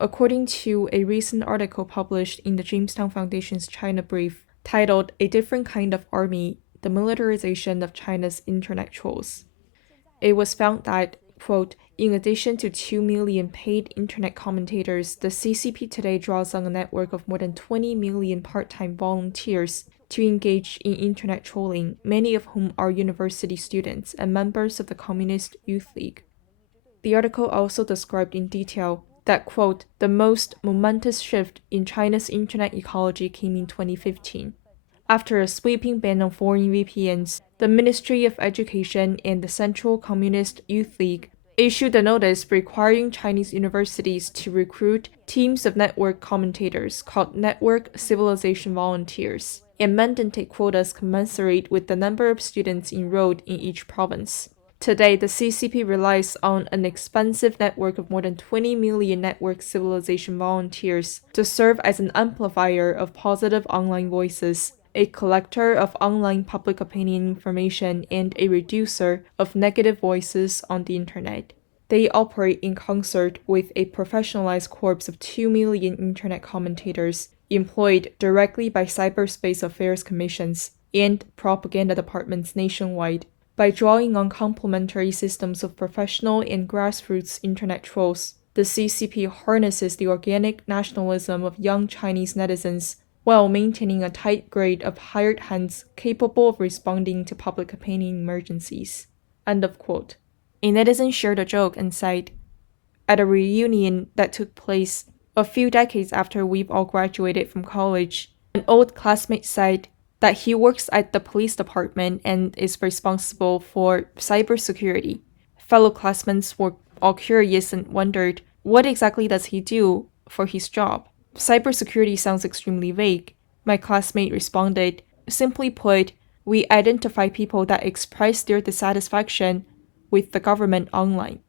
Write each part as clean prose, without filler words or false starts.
According to a recent article published in the Jamestown Foundation's China Brief titled A Different Kind of Army, the Militarization of China's Internet Trolls, it was found that, quote, in addition to 2 million paid internet commentators, the CCP today draws on a network of more than 20 million part-time volunteers to engage in internet trolling, many of whom are university students and members of the Communist Youth League. The article also described in detail that, quote, the most momentous shift in China's internet ecology came in 2015. After a sweeping ban on foreign VPNs, the Ministry of Education and the Central Communist Youth League issued a notice requiring Chinese universities to recruit teams of network commentators called Network Civilization Volunteers and mandate quotas commensurate with the number of students enrolled in each province. Today, the CCP relies on an expansive network of more than 20 million network civilization volunteers to serve as an amplifier of positive online voices, a collector of online public opinion information, and a reducer of negative voices on the internet. They operate in concert with a professionalized corps of 2 million internet commentators employed directly by cyberspace affairs commissions and propaganda departments nationwide. By drawing on complementary systems of professional and grassroots internet trolls, the CCP harnesses the organic nationalism of young Chinese netizens while maintaining a tight grade of hired hands capable of responding to public opinion emergencies. End of quote. A netizen shared a joke and said, at a reunion that took place a few decades after we've all graduated from college, an old classmate said that he works at the police department and is responsible for cybersecurity. Fellow classmates were all curious and wondered, what exactly does he do for his job? Cybersecurity sounds extremely vague. My classmate responded, simply put, we identify people that express their dissatisfaction with the government online.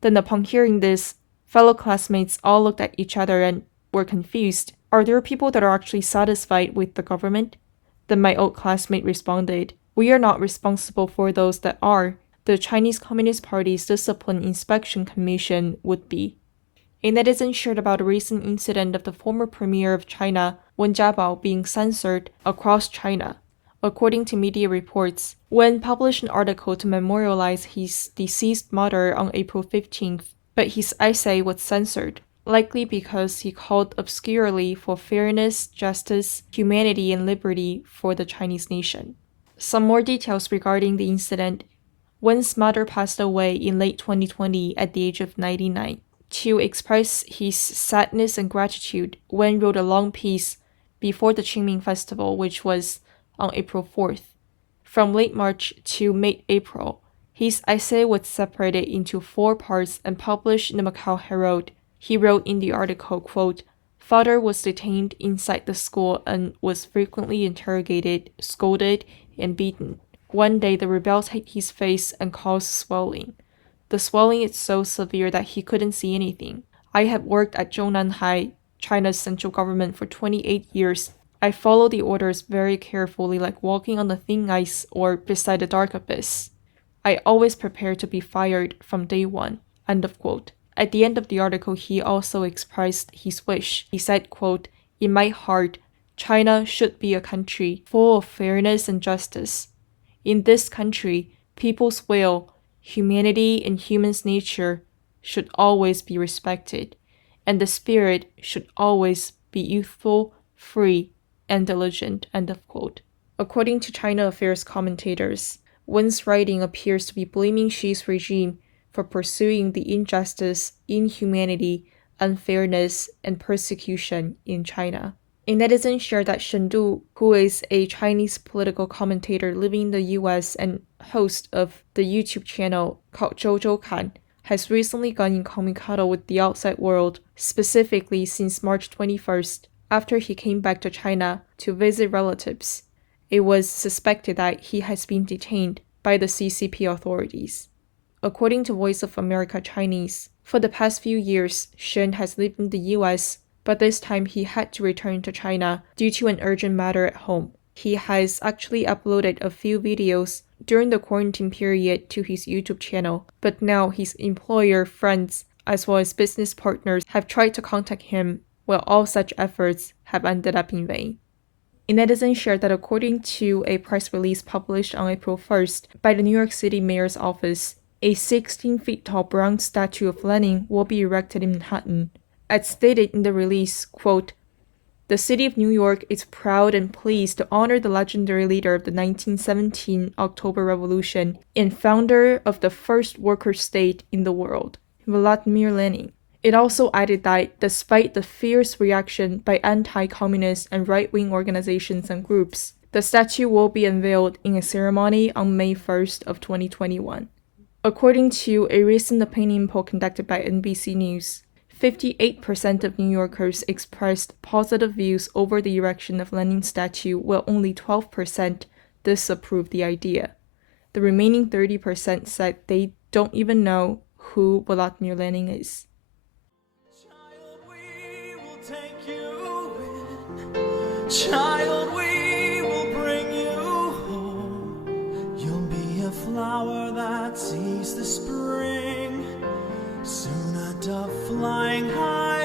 Then upon hearing this, fellow classmates all looked at each other and were confused. Are there people that are actually satisfied with the government? Then my old classmate responded, we are not responsible for those that are. The Chinese Communist Party's Discipline Inspection Commission would be. A netizen shared about a recent incident of the former premier of China, Wen Jiabao, being censored across China. According to media reports, Wen published an article to memorialize his deceased mother on April 15th, but his essay was censored, likely because he called obscurely for fairness, justice, humanity, and liberty for the Chinese nation. Some more details regarding the incident. Wen's mother passed away in late 2020 at the age of 99. To express his sadness and gratitude, Wen wrote a long piece before the Qingming Festival, which was on April 4th. From late March to mid-April, his essay was separated into 4 parts and published in the Macau Herald. He wrote in the article, quote, father was detained inside the school and was frequently interrogated, scolded, and beaten. One day the rebels hit his face and caused swelling. The swelling is so severe that he couldn't see anything. I had worked at Zhongnan High, China's central government, for 28 years. I followed the orders very carefully, like walking on the thin ice or beside a dark abyss. I always prepared to be fired from day one. End of quote. At the end of the article, he also expressed his wish. He said, quote, in my heart, China should be a country full of fairness and justice. In this country, people's will, humanity, and human's nature should always be respected, and the spirit should always be youthful, free, and diligent. End of quote. According to China affairs commentators, Wen's writing appears to be blaming Xi's regime for pursuing the injustice, inhumanity, unfairness, and persecution in China. A netizen shared that Shen Du, who is a Chinese political commentator living in the US and host of the YouTube channel called Zhou Kan, has recently gone incommunicado with the outside world, specifically since March 21st, after he came back to China to visit relatives. It was suspected that he has been detained by the CCP authorities. According to Voice of America Chinese, for the past few years, Shen has lived in the US, but this time he had to return to China due to an urgent matter at home. He has actually uploaded a few videos during the quarantine period to his YouTube channel, but now his employer, friends, as well as business partners have tried to contact him, while all such efforts have ended up in vain. A netizen shared that according to a press release published on April 1st by the New York City Mayor's office, a 16 feet tall bronze statue of Lenin will be erected in Manhattan. As stated in the release, quote, "The city of New York is proud and pleased to honor the legendary leader of the 1917 October Revolution and founder of the first worker state in the world, Vladimir Lenin." It also added that despite the fierce reaction by anti-communist and right-wing organizations and groups, the statue will be unveiled in a ceremony on May 1st of 2021. According to a recent opinion poll conducted by NBC News, 58% of New Yorkers expressed positive views over the erection of Lenin's statue, while only 12% disapproved the idea. The remaining 30% said they don't even know who Vladimir Lenin is. Take you in. Child, we will bring you home. You'll be a flower that sees the spring, soon a dove flying high